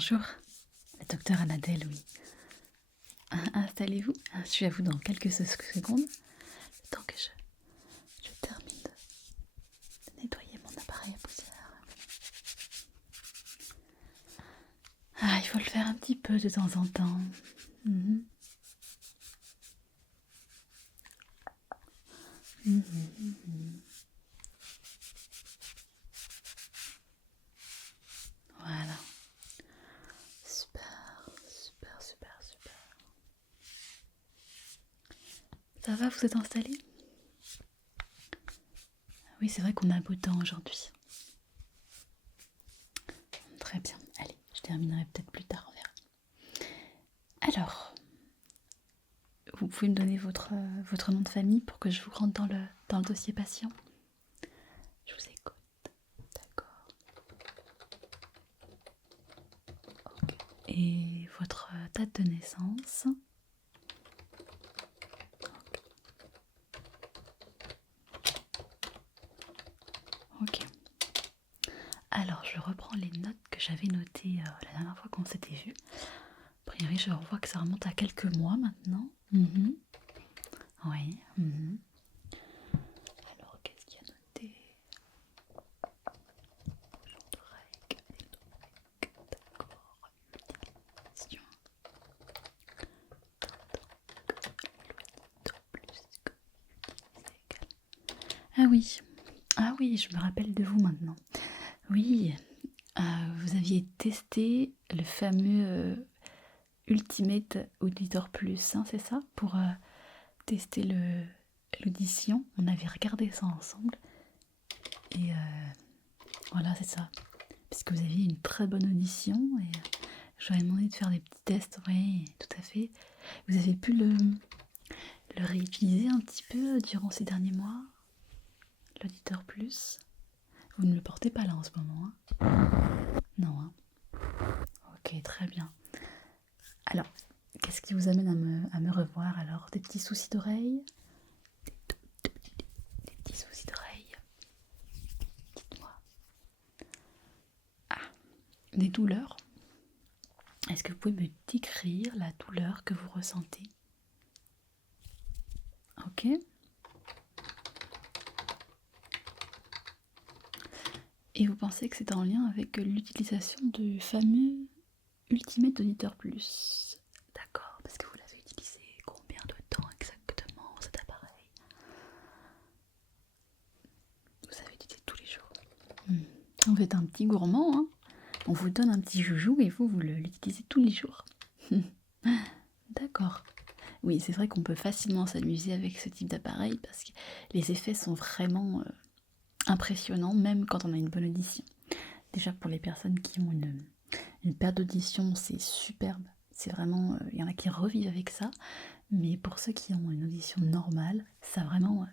Bonjour, le docteur Anadel, oui. Installez-vous, je suis à vous dans quelques secondes, le temps que je termine de nettoyer mon appareil à poussière. Il faut le faire un petit peu de temps en temps. Mhm. Mhm, mhm. Voilà. Super, super, super, super. Ça va, vous êtes installé? Oui, c'est vrai qu'on a beau temps aujourd'hui. Très bien. Allez, je terminerai peut-être plus tard, on verra. Alors, vous pouvez me donner votre nom de famille pour que je vous rentre dans le dossier patient? Je vous écoute. D'accord. Ok. Et votre date de naissance? Ok. Alors, je reprends les notes que j'avais notées la dernière fois qu'on s'était vu. A priori, je revois que ça remonte à quelques mois maintenant. Mhm. Oui. Mhm. Alors, qu'est-ce qu'il y a noté? Jour de règle, d'accord. Utilisation. Ah oui. Ah oui, je me rappelle de vous maintenant. Oui, vous aviez testé le fameux Ultimate Auditor Plus, hein, c'est ça? Pour tester l'audition. On avait regardé ça ensemble. Et voilà, c'est ça. Parce que vous aviez une très bonne audition. Et je vous avais demandé de faire des petits tests. Oui, tout à fait. Vous avez pu le réutiliser un petit peu durant ces derniers mois? L'Auditeur Plus? Vous ne le portez pas là en ce moment, hein? Non, hein? Ok, très bien. Alors, qu'est-ce qui vous amène à me revoir alors? Des petits soucis d'oreille? Des petits soucis d'oreille? Dites-moi. Ah, des douleurs? Est-ce que vous pouvez me décrire la douleur que vous ressentez? Ok. Et vous pensez que c'est en lien avec l'utilisation du fameux Ultimate Auditor Plus? D'accord, parce que vous l'avez utilisé combien de temps exactement cet appareil? Vous avez utilisé tous les jours. Vous êtes un petit gourmand, hein? On vous donne un petit joujou et vous l'utilisez tous les jours. D'accord. Oui, c'est vrai qu'on peut facilement s'amuser avec ce type d'appareil parce que les effets sont vraiment impressionnants, même quand on a une bonne audition. Déjà pour les personnes qui ont une perte d'audition, c'est superbe. C'est vraiment, il y en a qui revivent avec ça, mais pour ceux qui ont une audition normale, ça vraiment,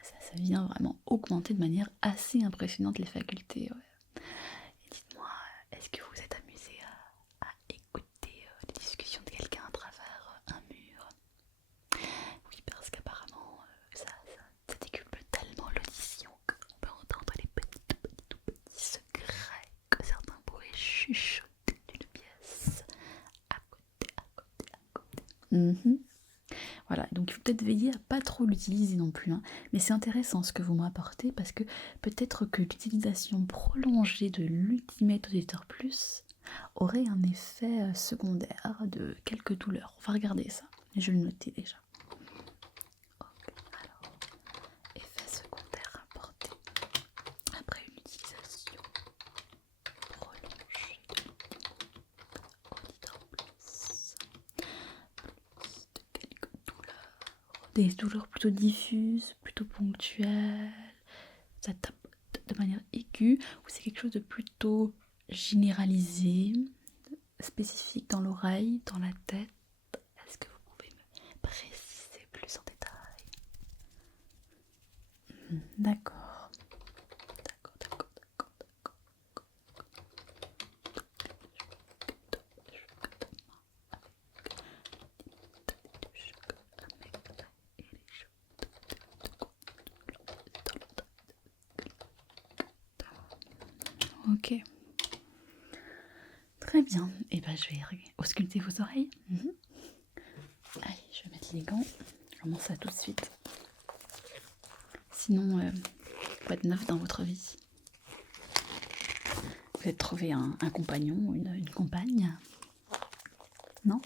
ça vient vraiment augmenter de manière assez impressionnante les facultés. Ouais. Et dites-moi, est-ce que vous vous êtes amusé à écouter les discussions de quelqu'un à travers un mur? Oui, parce qu'apparemment, ça décuple tellement l'audition qu'on peut entendre les tout petits secrets que certains pourraient chuchoter d'une pièce à côté, à côté, à côté. Voilà, donc il faut peut-être veiller à pas trop l'utiliser non plus, hein. Mais c'est intéressant ce que vous me rapportez parce que peut-être que l'utilisation prolongée de l'Ultimate Auditor Plus aurait un effet secondaire de quelques douleurs. On va regarder ça, je vais le noter déjà. Ok, alors, effet secondaire rapporté après une utilisation prolongée de Auditor Plus. Plus de quelques douleurs. Des douleurs plutôt diffuses, plutôt ponctuelles, ça tape de manière aiguë, ou c'est quelque chose de plutôt généralisé, spécifique dans l'oreille, dans la tête? Est-ce que vous pouvez me préciser plus en détail? D'accord. D'accord, d'accord, d'accord, d'accord. Ok. Très bien. Et ben je vais ausculter vos oreilles. Allez, je vais mettre les gants. Je commence ça tout de suite. Sinon, quoi de neuf dans votre vie? Vous avez trouvé un compagnon, une compagne? Non?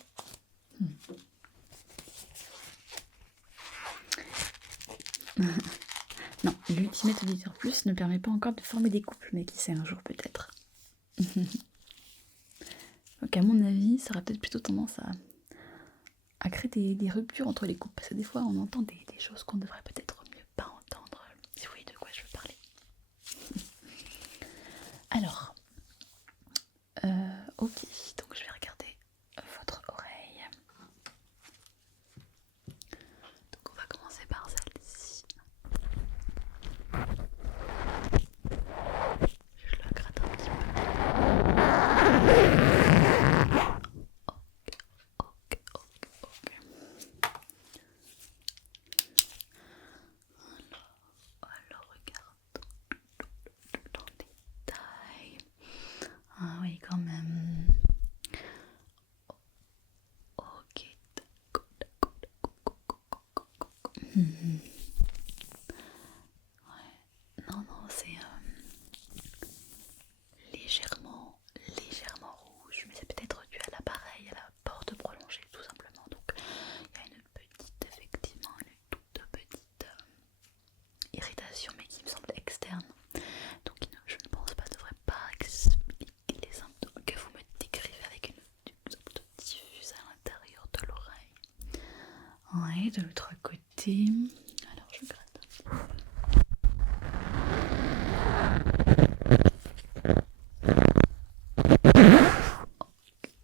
Non, l'Ultimate Auditeur Plus ne permet pas encore de former des couples, mais qui sait, un jour peut-être. Donc à mon avis, ça aura peut-être plutôt tendance à créer des ruptures entre les couples, parce que des fois on entend des choses qu'on devrait peut-être mieux pas entendre, si vous voyez de quoi je veux parler. Alors, ok, donc je vais regarder votre oreille. Donc on va commencer par celle-ci. Je la gratte un petit peu. Ok. Alors regardons dans le détail. Ah oui, quand même. Ok, d'accord. Ouais. Non, c'est légèrement rouge, mais c'est peut-être dû à l'appareil, à la porte prolongée, tout simplement. Donc, il y a effectivement, une toute petite irritation, mais qui me semble externe. Donc, je ne pense pas, devrait pas expliquer les symptômes que vous me décrivez avec une sorte de diffuse à l'intérieur de l'oreille. Ouais, de l'autre côté. Alors, je gratte.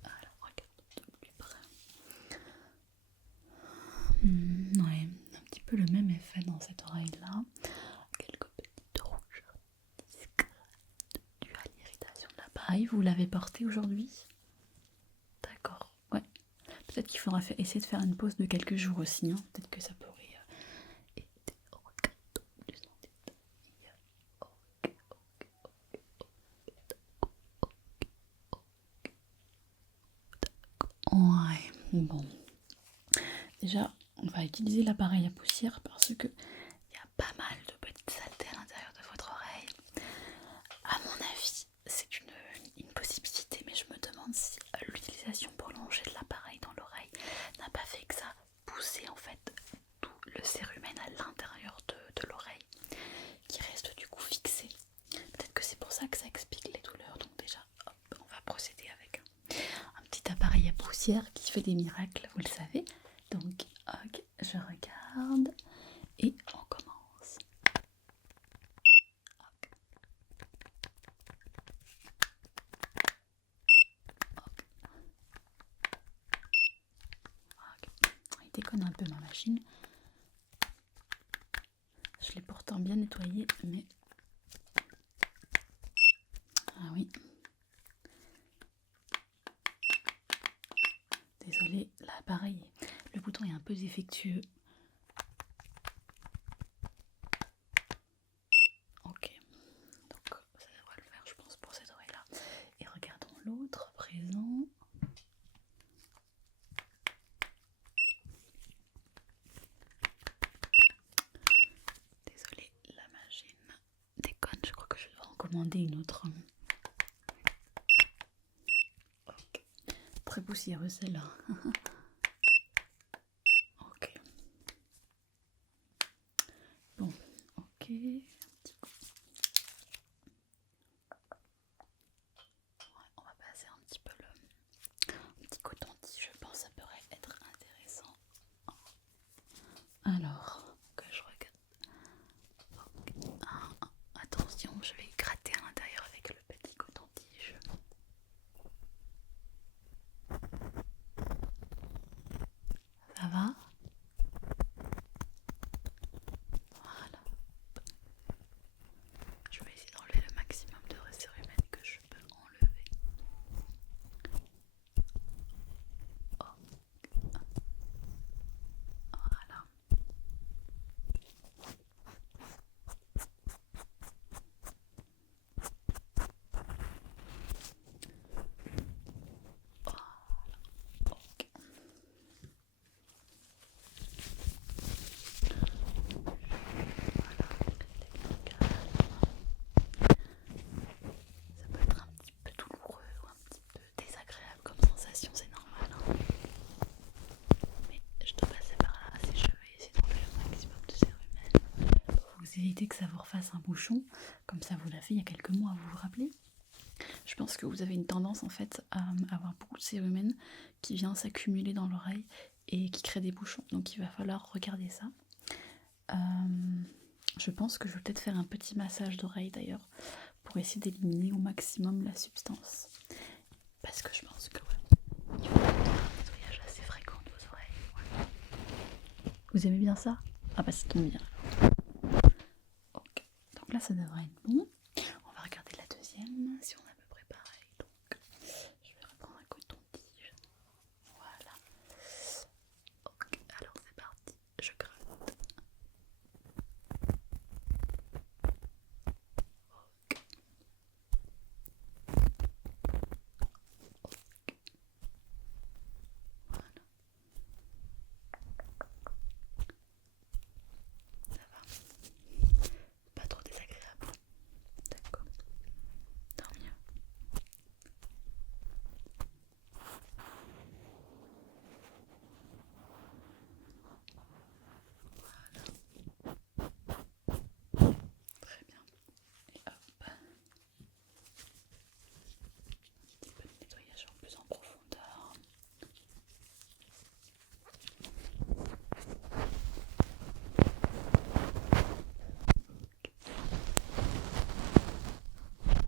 Alors, regarde de plus près. Ouais, un petit peu le même effet dans cette oreille-là. Quelques petites rougeurs discrètes dues à l'irritation de l'appareil. Vous l'avez porté aujourd'hui? D'accord, ouais. Peut-être qu'il faudra essayer de faire une pause de quelques jours aussi. Hein. Peut-être que ça pourrait aider. Regardons plus en détail. Ouais, bon. Déjà, on va utiliser l'appareil à poussière parce que il y a pas mal de petites saletés à l'intérieur de votre oreille. À mon avis, c'est une possibilité, mais je me demande si l'utilisation prolongée de l'appareil dans l'oreille n'a pas fait que ça poussait en fait tout le cérumen à l'intérieur de l'oreille, qui reste du coup fixé. Peut-être que c'est pour ça que ça explique les douleurs. Donc déjà, hop, on va procéder avec un petit appareil à poussière qui fait des miracles, vous le savez. Donc, ok, je regarde et on commence. Ok. Il déconne un peu ma machine. Je l'ai pourtant bien nettoyée, mais... Ah oui. Désolée, l'appareil, le bouton est un peu défectueux. Ok, donc ça devrait le faire, je pense, pour cette oreille-là. Et regardons l'autre à présent. Désolée, la machine déconne, je crois que je dois en commander une autre. Ok, très poussiéreuse celle-là. Ok. Bon, ok. On va passer un petit peu un petit coton-tige, je pense que ça pourrait être intéressant. Alors, que je regarde. Okay. Attention, je vais gratter à l'intérieur avec le petit coton-tige. irritation, c'est normal. Hein. Mais je dois passer par là, si je vais essayer d'enlever le maximum de cérumen. Pour vous éviter que ça vous refasse un bouchon, comme ça vous l'a fait il y a quelques mois, vous vous rappelez? Je pense que vous avez une tendance en fait à avoir beaucoup de cérumen qui vient s'accumuler dans l'oreille et qui crée des bouchons. Donc il va falloir regarder ça. Je pense que je vais peut-être faire un petit massage d'oreille d'ailleurs pour essayer d'éliminer au maximum la substance. Parce que je pense que il faut un nettoyage assez fréquent de vos oreilles. Ouais. Vous aimez bien ça? Ah bah ça tombe bien. Ok, donc là ça devrait être bon. On va regarder la deuxième, si on a à peu près pareil. Donc je vais reprendre un coton-tige. Voilà. Ok, alors c'est parti, je gratte. Pas trop désagréable. D'accord. Tant mieux. Voilà. Très bien. Et hop. Un petit peu de nettoyage en plus en profondeur.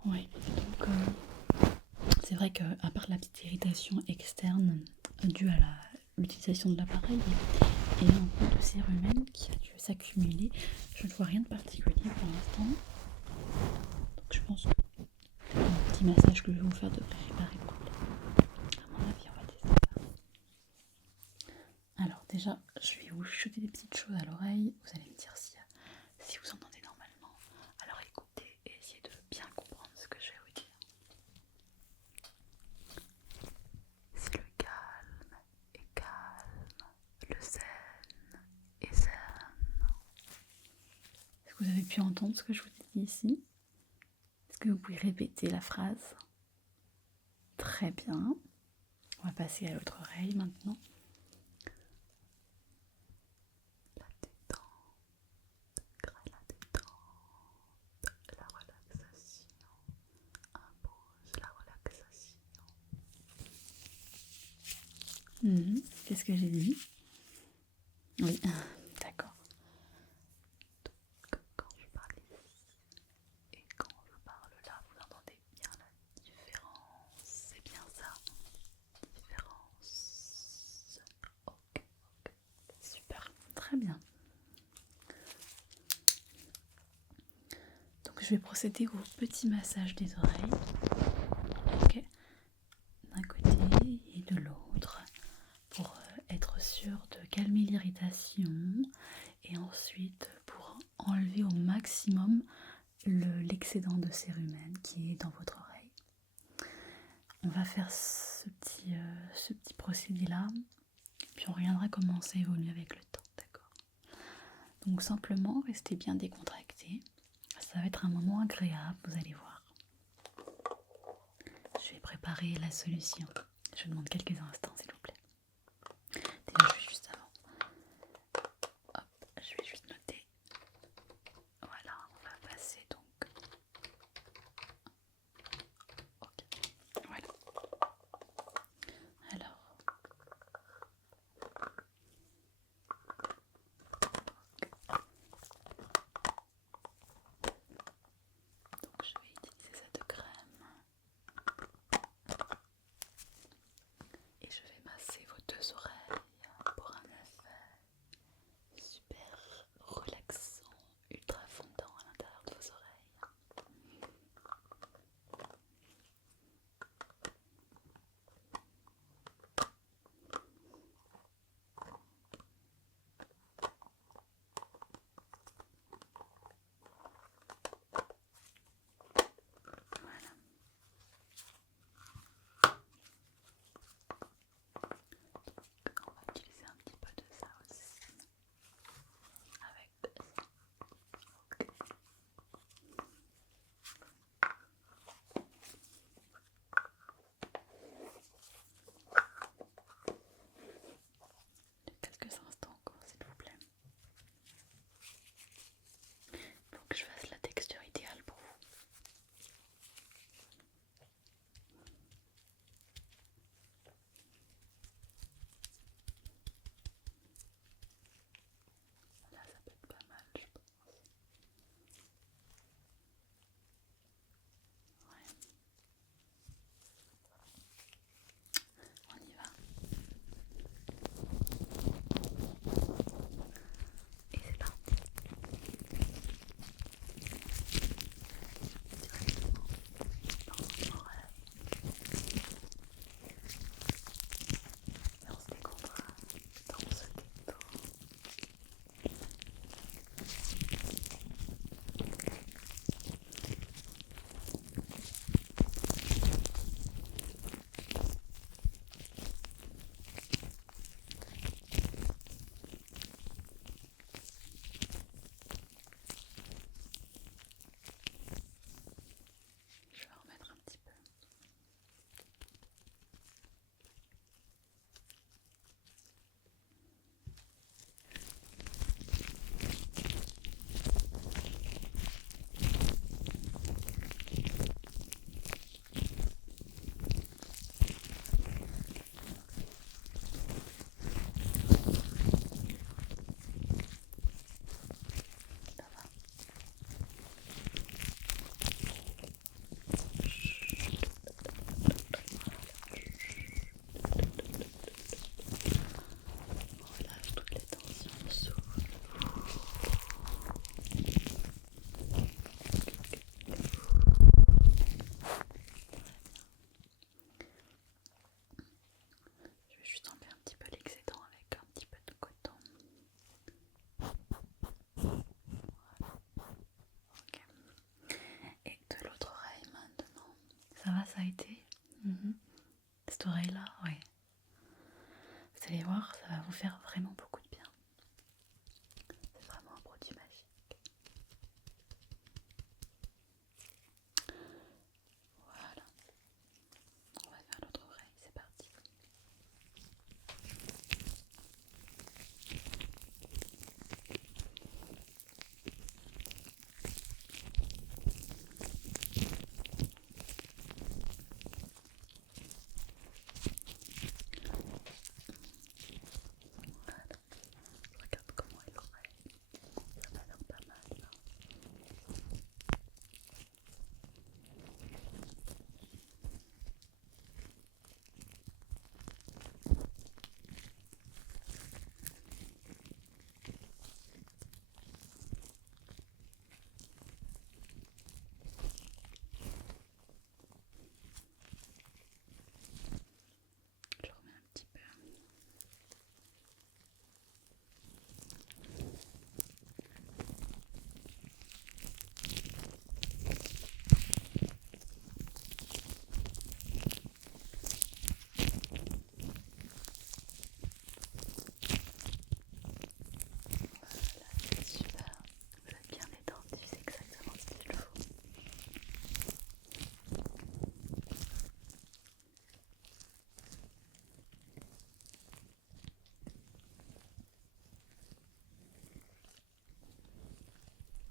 Oui, donc c'est vrai qu'à part la petite irritation externe due à l'utilisation de l'appareil et un peu de cérumen qui a dû s'accumuler, je ne vois rien de particulier pour l'instant. Donc je pense que le petit massage que je vais vous faire devrait réparer le problème. À mon avis, on va tester ça. Alors déjà, je vais vous chuter des petites choses à l'oreille. Vous allez me dire si vous entendez normalement. Alors écoutez et essayez de bien comprendre ce que je vais vous dire. Si le calme est calme, le zen est zen. Est-ce que vous avez pu entendre ce que je vous ai dit ici? Est-ce que vous pouvez répéter la phrase? Très bien. On va passer à l'autre oreille maintenant. La détente, la détente, la relaxation, impose la relaxation. Qu'est-ce que j'ai dit? Oui, d'accord. Donc, quand je parle ici et quand je parle là, vous entendez bien la différence. C'est bien ça. Différence. Ok, super, très bien. Donc je vais procéder au petit massage des oreilles. Ok, d'un côté et de l'autre pour être sûr de calmer l'irritation et ensuite pour enlever au maximum l'excédent de cérumen qui est dans votre oreille. On va faire ce petit procédé là, puis on regardera comment ça évolue avec le temps, d'accord? Donc simplement restez bien décontracté, ça va être un moment agréable, vous allez voir. Je vais préparer la solution, je demande quelques instants s'il vous plaît. Déjà je vais juste avant, hop, je vais juste noter, voilà, on va passer donc, ok, voilà. Alors, donc je vais utiliser cette crème et je vais ouais. Vous allez voir, ça va vous faire vraiment beaucoup de bien. C'est vraiment un produit magique. Voilà. On va faire l'autre oreille, c'est parti. Voilà. Regarde comment est l'oreille. Ça m'a l'air pas mal, là. Je remets un petit peu. Voilà, super. Vous êtes bien détendu, c'est exactement ce qu'il faut.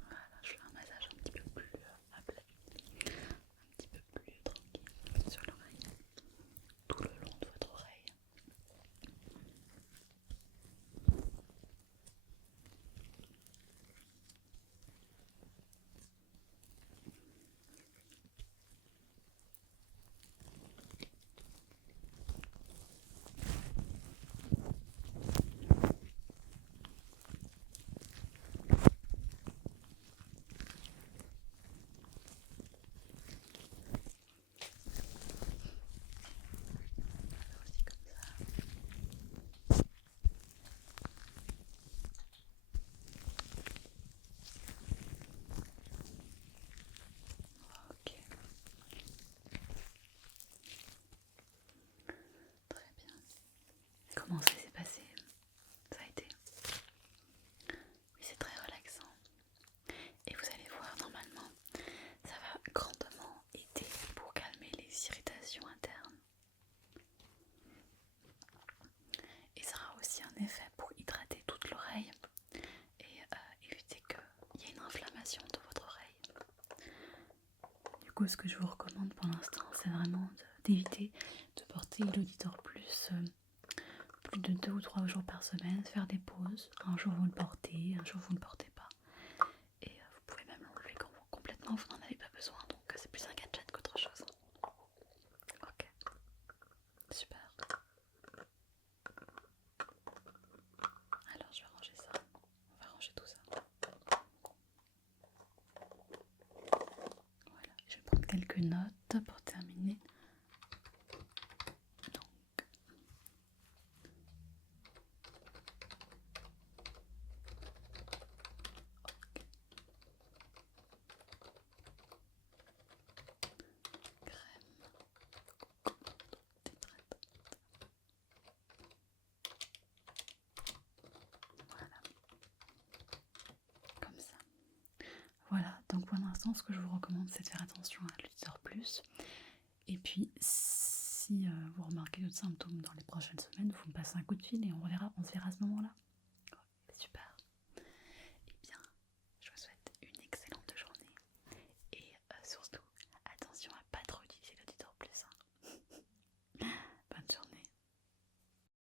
Voilà, je fais un massage un petit peu plus aplati, un petit peu plus tranquille sur l'oreille, tout le long de votre oreille. Voilà, aussi comme ça. Ok, très bien. Comment ça s'est passé? Ça a été? Oui, c'est très relaxant. Et vous allez voir, normalement, ça va grandement aider pour calmer les irritations internes. Et ça aura aussi un effet pour hydrater toute l'oreille et éviter qu'il y ait une inflammation de votre oreille. Du coup, ce que je vous recommande pour l'instant, c'est vraiment d'éviter de porter l'auditeur plus de 2 ou 3 jours par semaine, faire des pauses. Un jour vous le portez, un jour vous ne le portez pas. Et vous pouvez même l'enlever complètement, vous n'en avez pas besoin. Donc c'est plus un gadget qu'autre chose. Ok, super. Alors je vais ranger ça. On va ranger tout ça. Voilà, je vais prendre quelques notes pour terminer. Donc, crème, tétrate. Voilà, comme ça. Voilà, donc pour l'instant, ce que je vous recommande, c'est de faire attention à l'auditeur plus. Et puis, si vous remarquez d'autres symptômes dans les prochaines semaines, vous me passez un coup de fil et on se verra à ce moment-là.